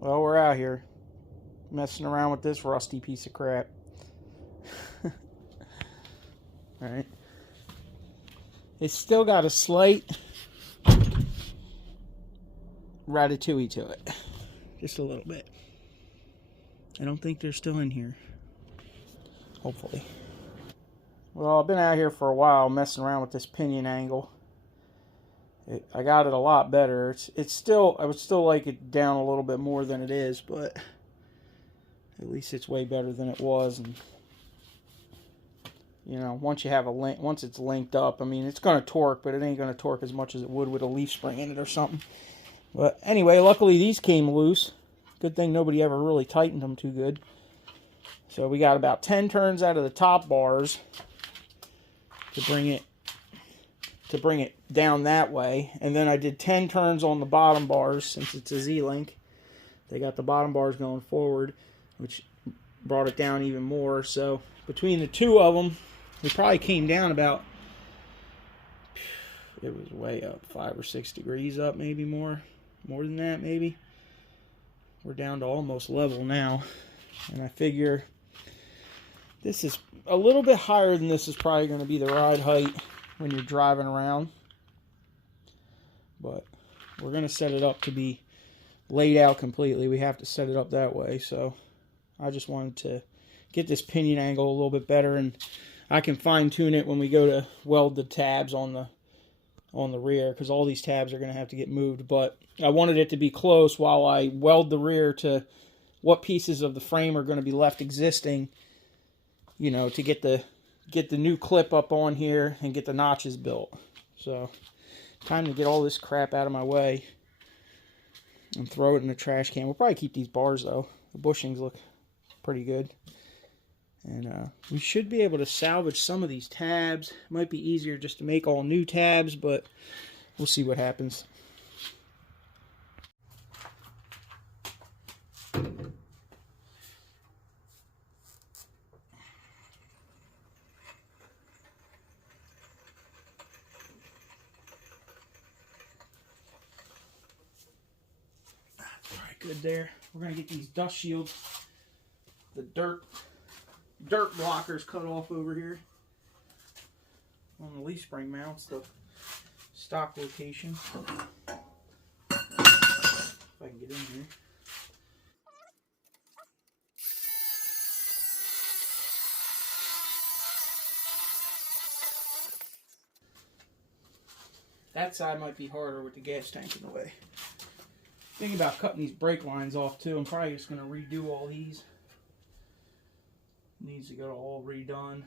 Well, we're out here messing around with this rusty piece of crap. Alright. It's still got a slight ratatouille to it. Just a little bit. I don't think they're still in here. Hopefully. Well, I've been out here for a while messing around with this pinion angle. I got it a lot better. It's still, I would still like it down a little bit more than it is, but at least it's way better than it was. And you know, once you have a link, once it's linked up, I mean, it's going to torque, but it ain't going to torque as much as it would with a leaf spring in it or something. But anyway, luckily these came loose. Good thing nobody ever really tightened them too good. So we got about 10 turns out of the top bars to bring it down that way, and then I did 10 turns on the bottom bars since it's a Z-link. They got the bottom bars going forward, which brought it down even more. So between the two of them, we probably came down about, it was way up, 5 or 6 degrees up, maybe more than that, maybe. We're down to almost level now, and I figure this is a little bit higher than this is probably going to be the ride height when you're driving around. But we're going to set it up to be laid out completely. We have to set it up that way. So I just wanted to get this pinion angle a little bit better, and I can fine tune it when we go to weld the tabs on the rear, because all these tabs are going to have to get moved. But I wanted it to be close while I weld the rear to what pieces of the frame are going to be left existing, you know, to get the new clip up on here and get the notches built. So time to get all this crap out of my way and throw it in the trash can. We'll probably keep these bars though. The bushings look pretty good. And we should be able to salvage some of these tabs. It might be easier just to make all new tabs, but we'll see what happens. Good there. We're going to get these dust shields, the dirt blockers cut off over here on the leaf spring mounts, the stock location. If I can get in here. That side might be harder with the gas tank in the way. Thinking about cutting these brake lines off too. I'm probably just going to redo all these. Needs to go all redone.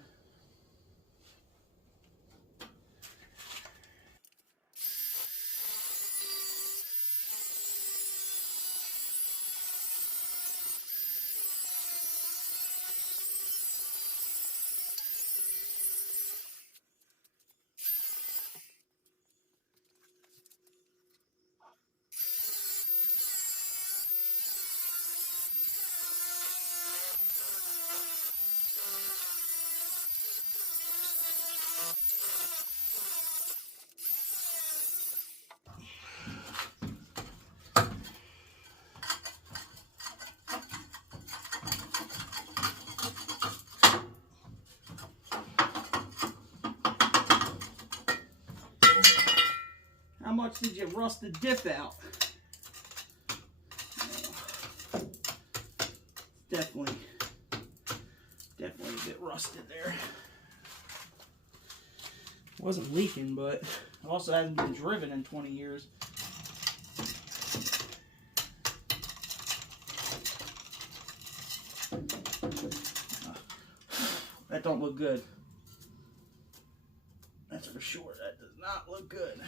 How much did you rust the diff out? Definitely a bit rusted there. Wasn't leaking, but it also hasn't been driven in 20 years. That don't look good. That's for sure. That does not look good.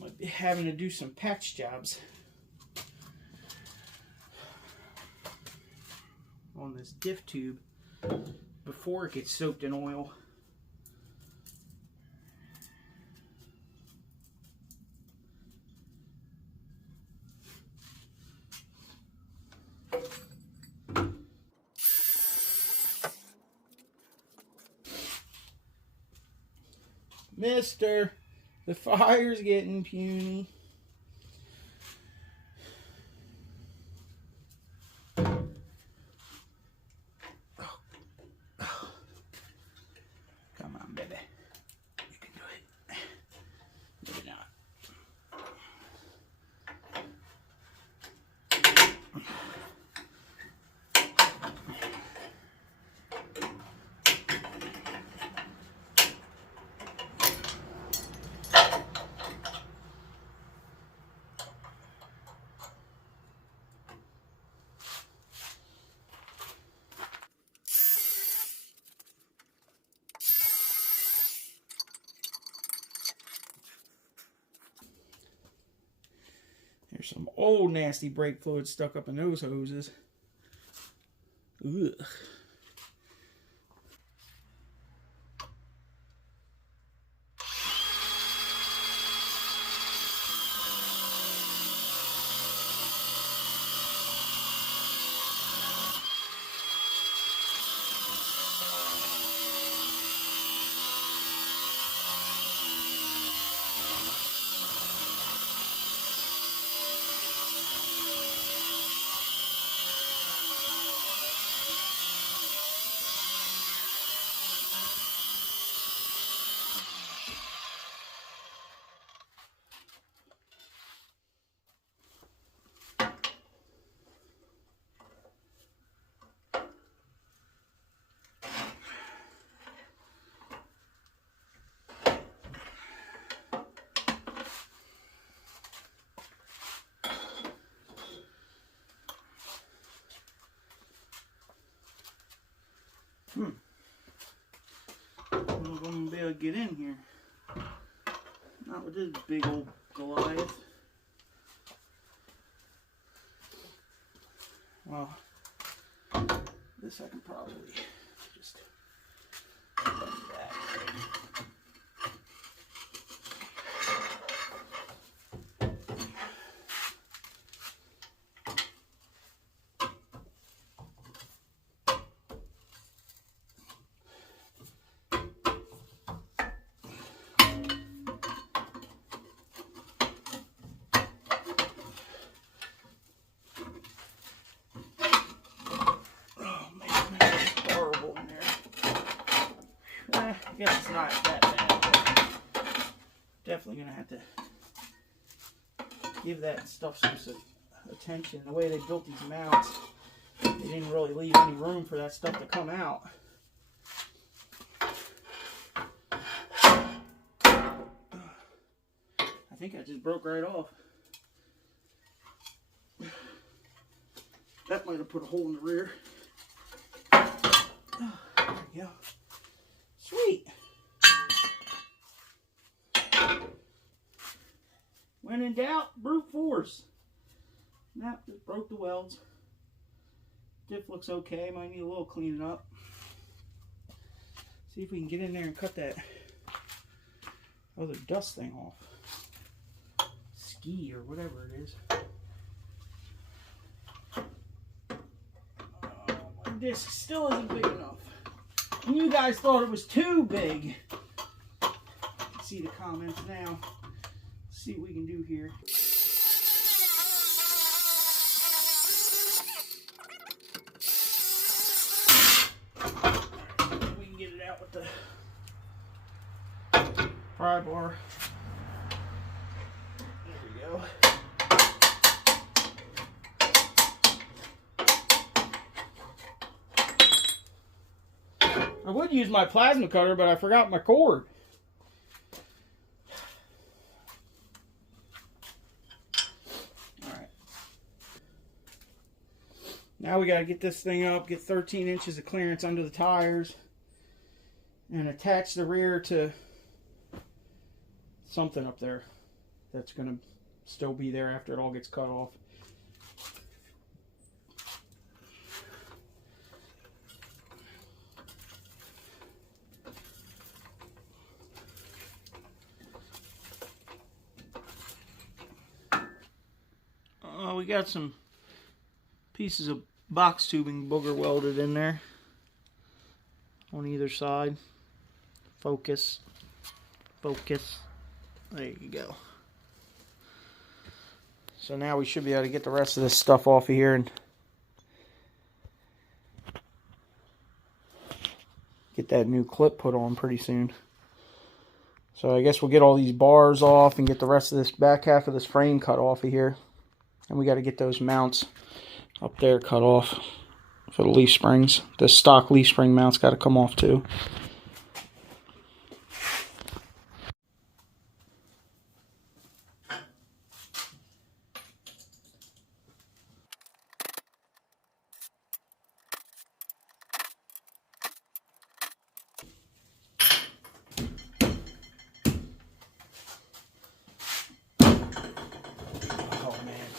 Might be having to do some patch jobs on this diff tube before it gets soaked in oil. Mister, the fire's getting puny. There's some old nasty brake fluid stuck up in those hoses. Ugh. I'm gonna be able to get in here. Not with this big old Goliath. Well, this I can probably just like that. I guess it's not that bad, but definitely gonna have to give that stuff some attention. The way they built these mounts, they didn't really leave any room for that stuff to come out. I think I just broke right off. That might have put a hole in the rear. There we go. Sweet. When in doubt, brute force. Now, just broke the welds. Diff looks okay. Might need a little cleaning up. See if we can get in there and cut that other dust thing off. Ski or whatever it is. My disc still isn't big enough. And you guys thought it was too big. You can see the comments now. Let's see what we can do here. Right, we can get it out with the pry bar. There we go. I would use my plasma cutter, but I forgot my cord. Alright. Now we got to get this thing up, get 13 inches of clearance under the tires, and attach the rear to something up there that's going to still be there after it all gets cut off. We got some pieces of box tubing booger welded in there on either side. Focus. Focus. There you go. So now we should be able to get the rest of this stuff off of here and get that new clip put on pretty soon. So I guess we'll get all these bars off and get the rest of this back half of this frame cut off of here. And we got to get those mounts up there cut off for the leaf springs. The stock leaf spring mounts got to come off too. Oh man.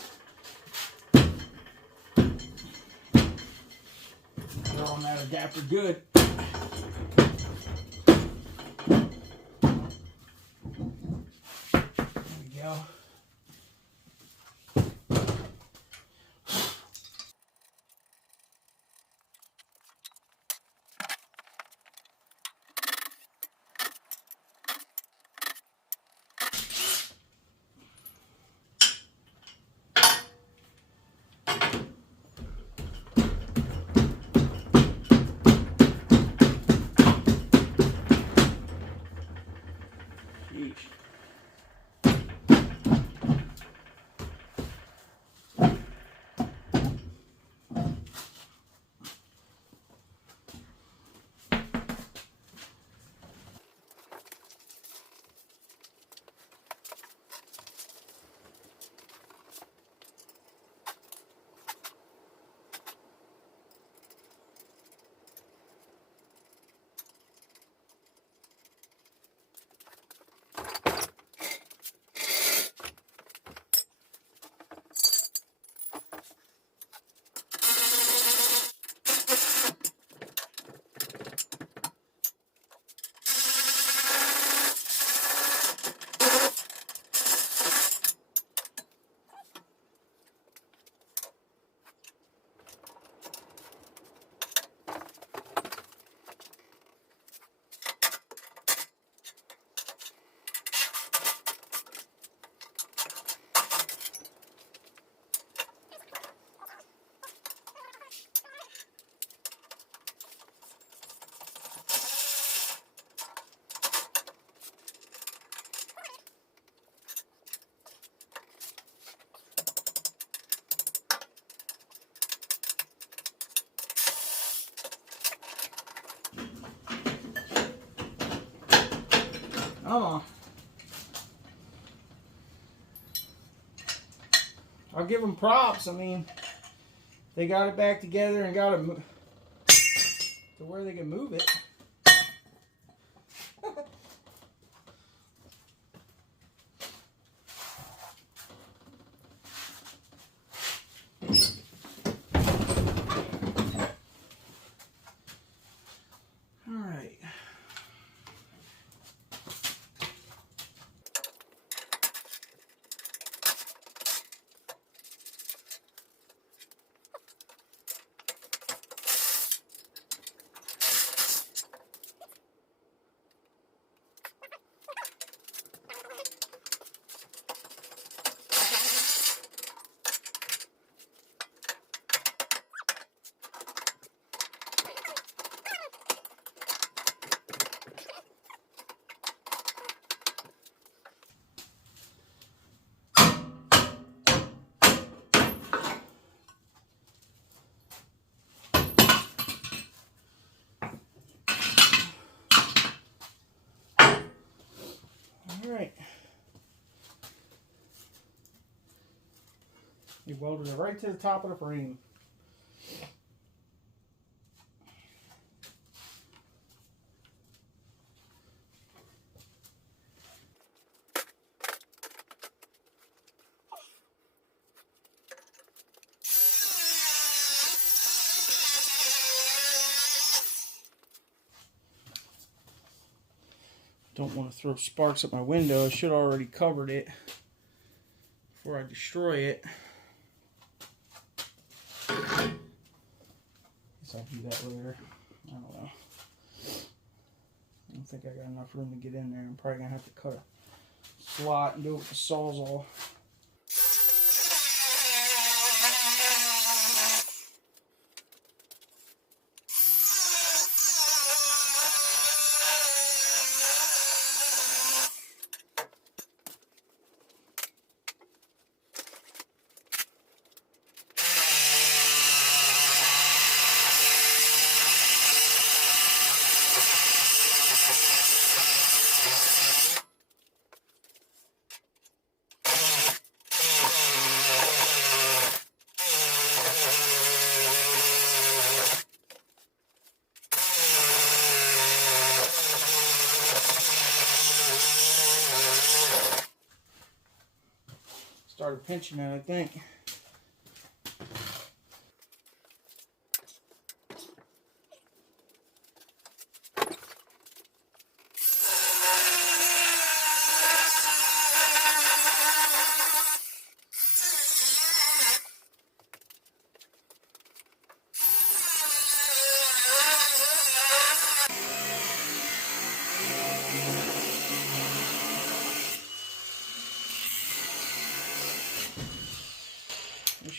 after good. There we go. Sheesh. Oh, I'll give them props. I mean, they got it back together and got it to where they can move it. All right. All right. You welded it right to the top of the frame. Don't want to throw sparks at my window. I should have already covered it before I destroy it. Guess I'll do that later. I don't know. I don't think I got enough room to get in there. I'm probably going to have to cut a slot and do it with the Sawzall. Started pinching it, I think.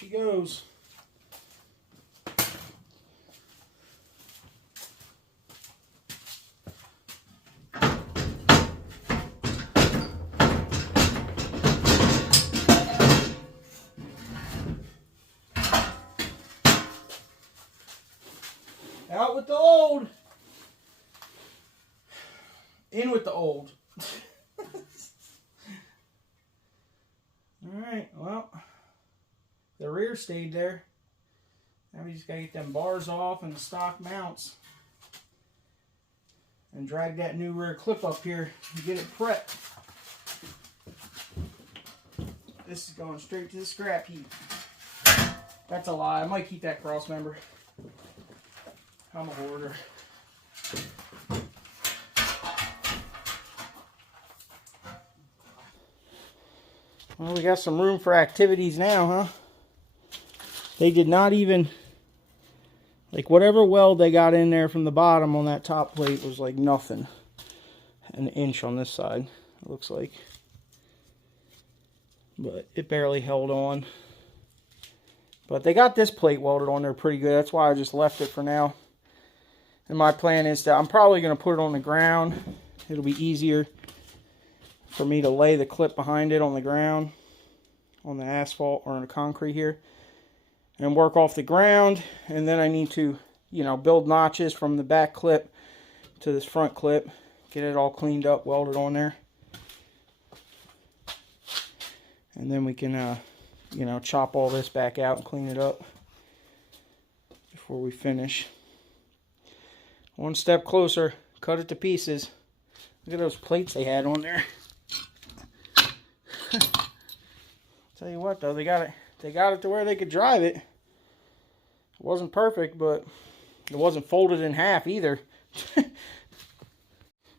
she goes. Out with the old. In with the old. Alright, well, the rear stayed there. Now we just gotta get them bars off and the stock mounts. And drag that new rear clip up here and get it prepped. This is going straight to the scrap heap. That's a lie. I might keep that cross member. I'm a hoarder. Well, we got some room for activities now, huh? They did not even, like, whatever weld they got in there from the bottom on that top plate was like nothing. An inch on this side, it looks like. But it barely held on. But they got this plate welded on there pretty good. That's why I just left it for now. And my plan is that I'm probably going to put it on the ground. It'll be easier for me to lay the clip behind it on the ground, on the asphalt or on the concrete here, and work off the ground. And then I need to, you know, build notches from the back clip to this front clip, get it all cleaned up, welded on there. And then we can, you know, chop all this back out and clean it up before we finish. One step closer, cut it to pieces. Look at those plates they had on there. Tell you what though, they got it to where they could drive it. It wasn't perfect, but it wasn't folded in half either.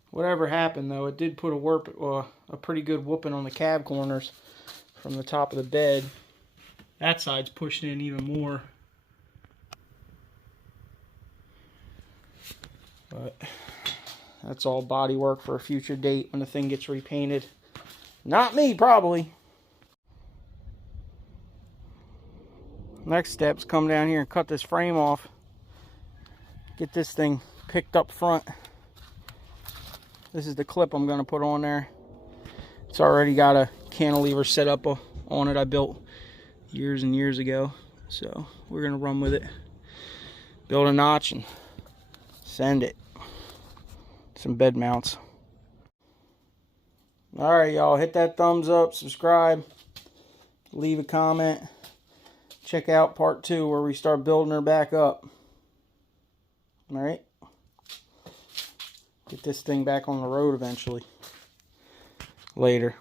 Whatever happened though, it did put a pretty good whooping on the cab corners from the top of the bed. That side's pushing in even more. But that's all body work for a future date when the thing gets repainted. Not me, probably. Next step's come down here and cut this frame off. Get this thing picked up front. This is the clip I'm going to put on there. It's already got a cantilever set up on it I built years and years ago. So we're going to run with it. Build a notch and send it. Some bed mounts. Alright y'all, hit that thumbs up, subscribe, leave a comment. Check out part 2 where we start building her back up. Alright. Get this thing back on the road eventually. Later.